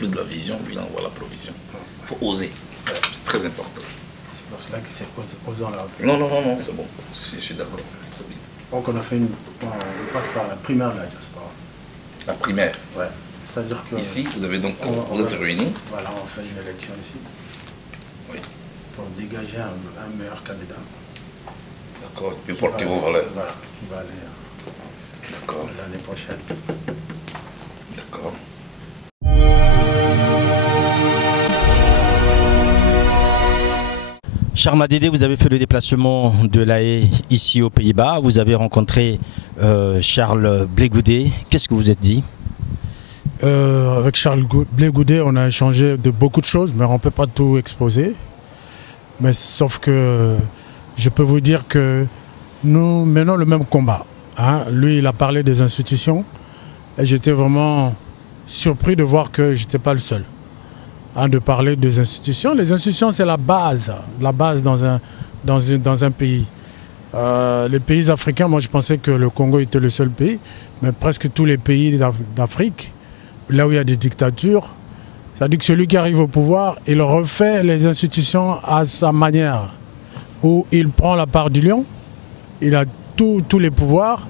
plus de la vision, lui, il envoie la provision. Il faut oser. C'est très important. C'est pour cela que c'est osant là. Non, non, non, non, c'est bon. Je suis d'accord. C'est bien. Donc on a fait on passe par la primaire de la diaspora. La primaire. Ouais. C'est-à-dire que ici, vous avez donc vous êtes réunis. Voilà, on fait une élection ici. Oui. Pour dégager un meilleur candidat. D'accord. Et porter vos valeurs. Voilà, qui va aller l'année prochaine. D'accord. Charles Madédé, vous avez fait le déplacement de La Haye ici aux Pays-Bas. Vous avez rencontré Charles Blé Goudet. Qu'est-ce que vous êtes dit? Avec Charles Blé Goudet, on a échangé de beaucoup de choses, mais on ne peut pas tout exposer. Mais sauf que je peux vous dire que nous menons le même combat. Hein. Lui, il a parlé des institutions et j'étais vraiment surpris de voir que je n'étais pas le seul. De parler des institutions. Les institutions, c'est la base dans un pays. Les pays africains, moi je pensais que le Congo était le seul pays, mais presque tous les pays d'Afrique, là où il y a des dictatures, c'est-à-dire que celui qui arrive au pouvoir, il refait les institutions à sa manière, où il prend la part du lion, il a tous les pouvoirs,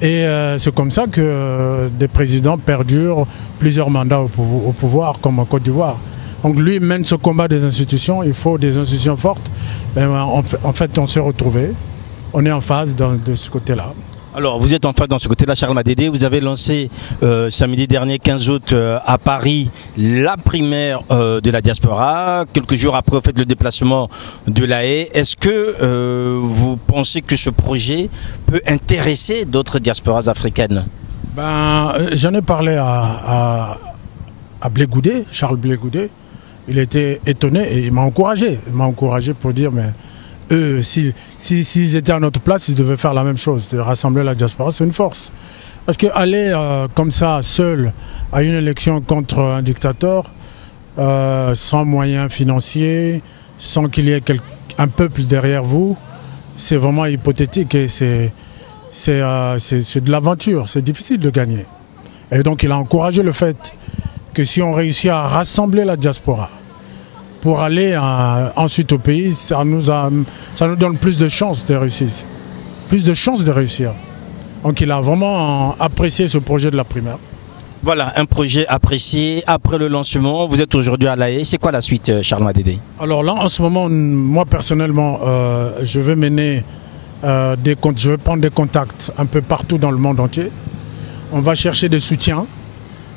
et c'est comme ça que des présidents perdurent plusieurs mandats au pouvoir, comme en Côte d'Ivoire. Donc lui mène ce combat des institutions, il faut des institutions fortes. En fait, on s'est retrouvés, on est en phase de ce côté-là. Alors, vous êtes en phase dans ce côté-là, Charles Madédé. Vous avez lancé samedi dernier, 15 août, à Paris, la primaire de la diaspora. Quelques jours après, vous faites le déplacement de La Haye. Est-ce que vous pensez que ce projet peut intéresser d'autres diasporas africaines? J'en ai parlé à Blé Goudet, Charles Blé Goudet. Il était étonné et il m'a encouragé. Il m'a encouragé pour dire, mais eux, s'ils étaient à notre place, ils devaient faire la même chose, de rassembler la diaspora, c'est une force. Parce qu'aller comme ça, seul, à une élection contre un dictateur, sans moyens financiers, sans qu'il y ait un peuple derrière vous, c'est vraiment hypothétique et c'est de l'aventure, c'est difficile de gagner. Et donc il a encouragé le fait que si on réussit à rassembler la diaspora pour aller ensuite au pays, ça nous donne plus de chances de réussir. Plus de chances de réussir. Donc il a vraiment apprécié ce projet de la primaire. Voilà, un projet apprécié. Après le lancement, vous êtes aujourd'hui à La Haye. C'est quoi la suite, Charles Madédé? Alors là, en ce moment, moi personnellement, je vais mener je vais prendre des contacts un peu partout dans le monde entier. On va chercher des soutiens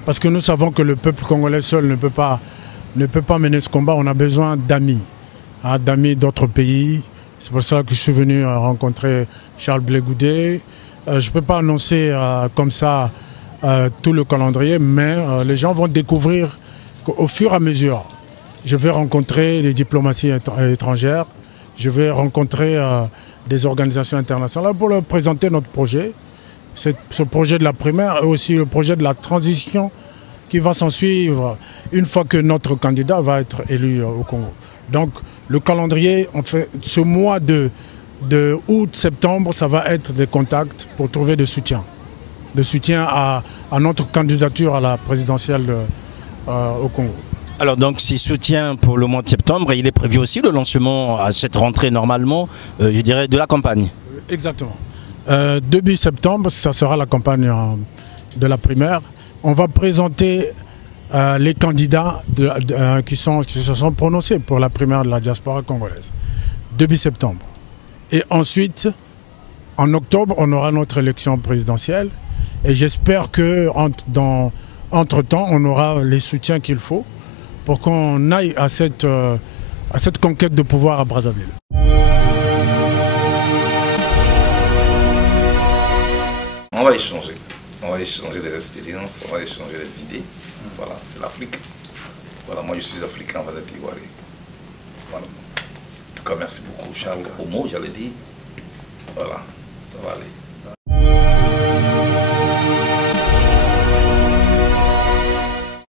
parce que nous savons que le peuple congolais seul ne peut pas mener ce combat. On a besoin d'amis, d'amis d'autres pays. C'est pour ça que je suis venu rencontrer Charles Blé Goudet. Je ne peux pas annoncer comme ça tout le calendrier, mais les gens vont découvrir qu'au fur et à mesure, je vais rencontrer des diplomaties étrangères, je vais rencontrer des organisations internationales pour leur présenter notre projet. Ce projet de la primaire et aussi le projet de la transition qui va s'en suivre une fois que notre candidat va être élu au Congo. Donc le calendrier, en fait, ce mois de août-septembre, ça va être des contacts pour trouver des soutiens. De soutien à notre candidature à la présidentielle au Congo. Alors donc ces soutiens pour le mois de septembre, il est prévu aussi le lancement à cette rentrée normalement, je dirais, de la campagne. Exactement. Début septembre, ça sera la campagne de la primaire. On va présenter les candidats qui se sont prononcés pour la primaire de la diaspora congolaise. Début septembre. Et ensuite, en octobre, on aura notre élection présidentielle. Et j'espère qu'entre-temps, on aura les soutiens qu'il faut pour qu'on aille à cette conquête de pouvoir à Brazzaville. On va échanger. On va échanger les expériences, on va échanger les idées. Voilà, c'est l'Afrique. Voilà, moi je suis africain, on va être ivoirien. Voilà. En tout cas, merci beaucoup, Charles. Au mot, j'allais dire. Voilà, ça va aller.